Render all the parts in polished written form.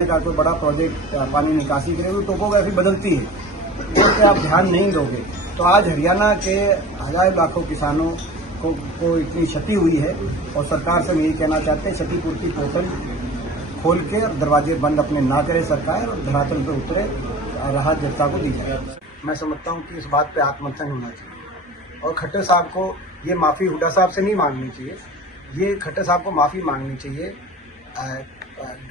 का कोई बड़ा प्रोजेक्ट पानी निकासी के लिए तो टोपोग्राफी बदलती है, तो आप ध्यान नहीं दोगे तो आज हरियाणा के हजारों लाखों किसानों को इतनी क्षति हुई है। और सरकार से हम यही कहना चाहते हैं, क्षतिपूर्ति पोर्टल खोल के और दरवाजे बंद अपने ना करे सरकार और धरातल पर उतरे, राहत जनता को दी जाए। मैं समझता हूँ कि इस बात पे आत्ममंथन होना चाहिए और खट्टर साहब को ये माफ़ी हुड्डा साहब से नहीं मांगनी चाहिए, ये खट्टर साहब को माफ़ी मांगनी चाहिए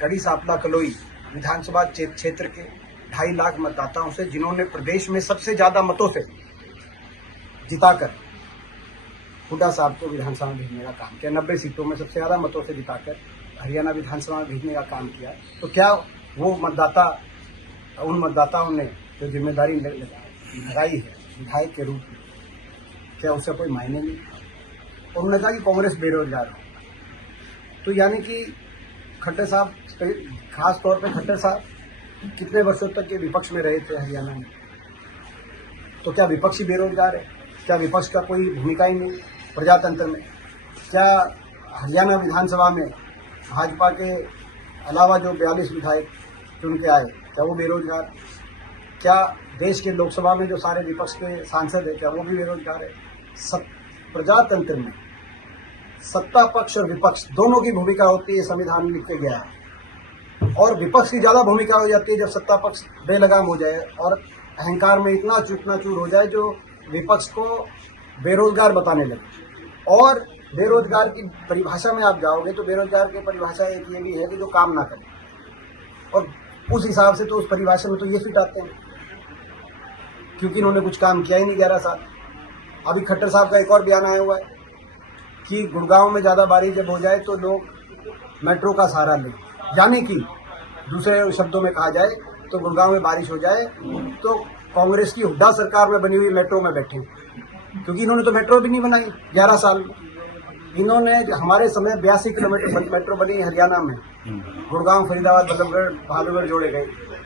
गढ़ी सांपला कलोई विधानसभा क्षेत्र के 2.5 लाख मतदाताओं से, जिन्होंने प्रदेश में सबसे ज्यादा मतों से जिताकर हुड्डा साहब को विधानसभा में भेजने का काम किया। 90 सीटों में सबसे ज्यादा मतों से जिताकर हरियाणा विधानसभा में भेजने का काम किया। तो क्या वो मतदाता, उन मतदाताओं ने जो जिम्मेदारी लगाई है विधायक के रूप में, क्या उससे कोई मायने नहीं? और उन्होंने कहा कि कांग्रेस बेरोजगार है। तो यानी कि खट्टर साहब, खास तौर पे खट्टर साहब कितने वर्षों तक ये विपक्ष में रहे थे हरियाणा में, तो क्या विपक्ष ही बेरोजगार है? क्या विपक्ष का कोई भूमिका ही नहीं प्रजातंत्र में? क्या हरियाणा विधानसभा में भाजपा के अलावा जो 42 विधायक चुन के आए, क्या वो बेरोजगार? क्या देश के लोकसभा में जो सारे विपक्ष के सांसद है, क्या वो भी बेरोजगार है? प्रजातंत्र में सत्ता पक्ष और विपक्ष दोनों की भूमिका होती है, संविधान में लिख के गया है। और विपक्ष की ज्यादा भूमिका हो जाती है जब सत्ता पक्ष बेलगाम हो जाए और अहंकार में इतना चूर हो जाए जो विपक्ष को बेरोजगार बताने लगे। और बेरोजगार की परिभाषा में आप जाओगे तो बेरोजगार की परिभाषा एक ये भी है कि जो काम ना करे, और उस हिसाब से तो उस परिभाषा में तो ये फिट आते हैं, क्योंकि इन्होंने कुछ काम किया ही नहीं 11 साल। अभी खट्टर साहब का एक और बयान आया हुआ है कि गुड़गांव में ज्यादा बारिश जब हो जाए तो लोग मेट्रो का सहारा लें, यानी कि दूसरे शब्दों में कहा जाए तो गुड़गांव में बारिश हो जाए तो कांग्रेस की हुड्डा सरकार में बनी हुई मेट्रो में बैठे, क्योंकि इन्होंने तो मेट्रो भी नहीं बनाई 11 साल में। इन्होंने हमारे समय 82 किलोमीटर मेट्रो बनी हरियाणा में, गुड़गांव, फरीदाबाद, बल्लभगढ़, बहादुरगढ़ जोड़े गए।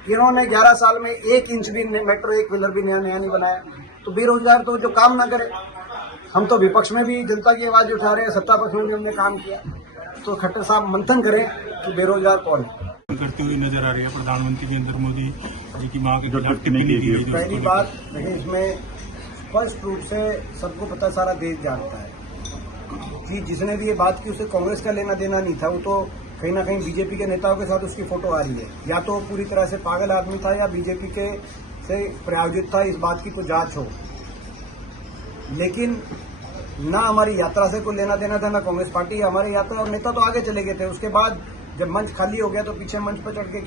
इन्होंने 11 साल में 1 इंच भी मेट्रो, 1 व्हीलर भी नया नहीं बनाया। तो बेरोजगार तो जो काम ना करे। हम तो विपक्ष में भी जनता की आवाज उठा रहे हैं, सत्ता पक्ष में भी हमने काम किया। तो खट्टर साहब मंथन करें कि बेरोजगार कौन है। करते हुए नजर आ रहे हैं प्रधानमंत्री नरेंद्र मोदी जी की मां की टिप्पणी की है। पहली बात देखिए, इसमें स्पष्ट रूप से सबको पता, सारा देश जानता है कि जिसने भी ये बात की उसे कांग्रेस का लेना देना नहीं था। वो तो कहीं ना कहीं बीजेपी के नेताओं के साथ उसकी फोटो आ रही है। या तो पूरी तरह से पागल आदमी था या बीजेपी के से प्रायोजित था, इस बात की तो जांच हो। लेकिन ना हमारी यात्रा से कोई लेना देना था, ना कांग्रेस पार्टी। हमारी यात्रा और नेता तो आगे चले गए थे। उसके बाद जब मंच खाली हो गया तो पीछे मंच पर चढ़ के